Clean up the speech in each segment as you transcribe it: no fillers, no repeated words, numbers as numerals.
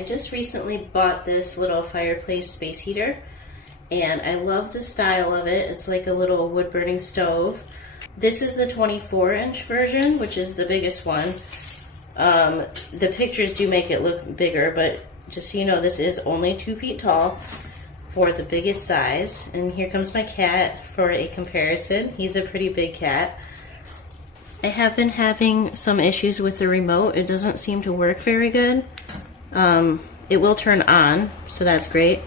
I just recently bought this little fireplace space heater, and I love the style of it. It's like a little wood burning stove. This is the 24-inch version, which is the biggest one. The pictures do make it look bigger, but just so you know, this is only 2 feet tall for the biggest size. And here comes my cat for a comparison. He's a pretty big cat. I have been having some issues with the remote. It doesn't seem to work very good. It will turn on, so that's great.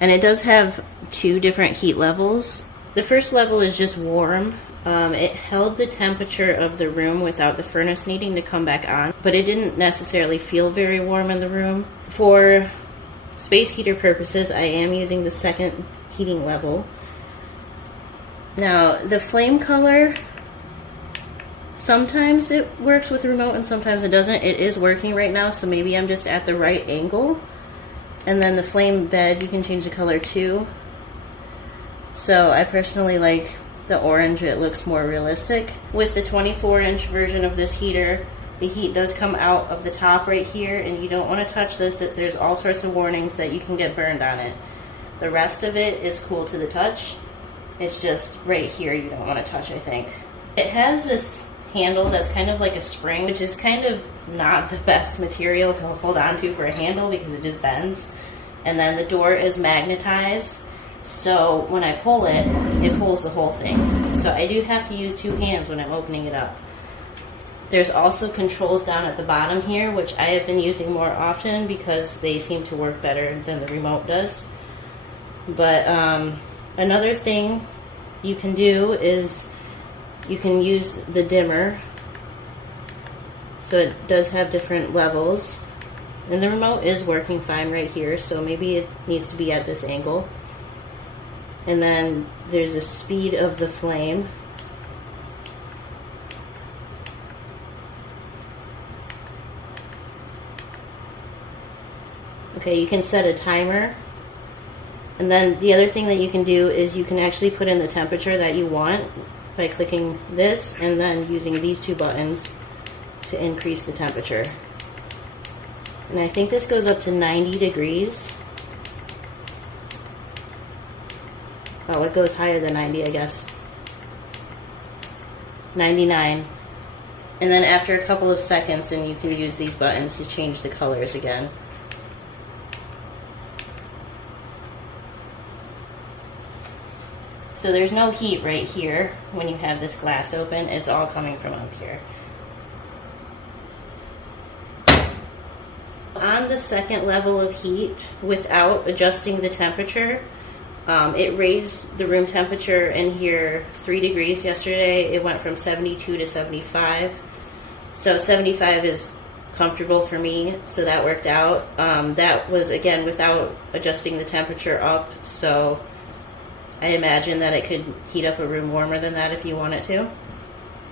And it does have 2 different heat levels. The first level is just warm. It held the temperature of the room without the furnace needing to come back on, but it didn't necessarily feel very warm in the room. For space heater purposes, I am using the second heating level. Now, the flame color, sometimes it works with the remote and sometimes it doesn't. It is working right now, so maybe I'm just at the right angle. And then the flame bed, you can change the color too. So I personally like the orange. It looks more realistic. With the 24-inch version of this heater, the heat does come out of the top right here, and you don't want to touch this. There's all sorts of warnings that you can get burned on it. The rest of it is cool to the touch. It's just right here you don't want to touch, I think. It has this handle that's kind of like a spring, which is kind of not the best material to hold on to for a handle because it just bends. And then the door is magnetized, so when I pull it, it pulls the whole thing. So I do have to use 2 hands when I'm opening it up. There's also controls down at the bottom here, which I have been using more often because they seem to work better than the remote does. But another thing you can do is you can use the dimmer. So it does have different levels. And the remote is working fine right here, so maybe it needs to be at this angle. And then there's a speed of the flame. Okay, you can set a timer. And then the other thing that you can do is you can actually put in the temperature that you want by clicking this and then using these 2 buttons to increase the temperature. And I think this goes up to 90 degrees. Oh, it goes higher than 90, I guess. 99. And then after a couple of seconds, then you can use these buttons to change the colors again. So there's no heat right here when you have this glass open. It's all coming from up here. On the second level of heat, without adjusting the temperature, it raised the room temperature in here 3 degrees yesterday. It went from 72 to 75. So 75 is comfortable for me, so that worked out. That was, again, without adjusting the temperature up, so I imagine that it could heat up a room warmer than that if you want it to.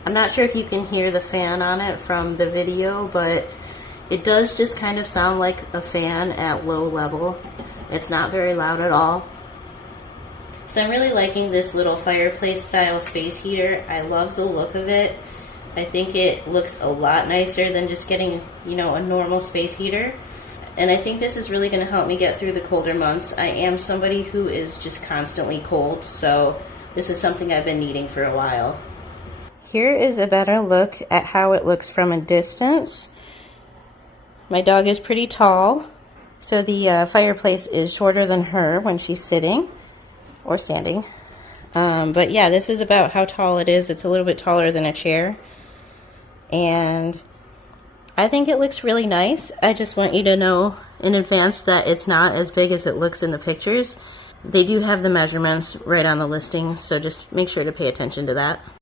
I'm not sure if you can hear the fan on it from the video, but it does just kind of sound like a fan at low level. It's not very loud at all. So I'm really liking this little fireplace style space heater. I love the look of it. I think it looks a lot nicer than just getting, you know, a normal space heater. And I think this is really going to help me get through the colder months. I am somebody who is just constantly cold, so this is something I've been needing for a while. Here is a better look at how it looks from a distance. My dog is pretty tall, so the fireplace is shorter than her when she's sitting or standing. But yeah, this is about how tall it is. It's a little bit taller than a chair. And I think it looks really nice. I just want you to know in advance that it's not as big as it looks in the pictures. They do have the measurements right on the listing, so just make sure to pay attention to that.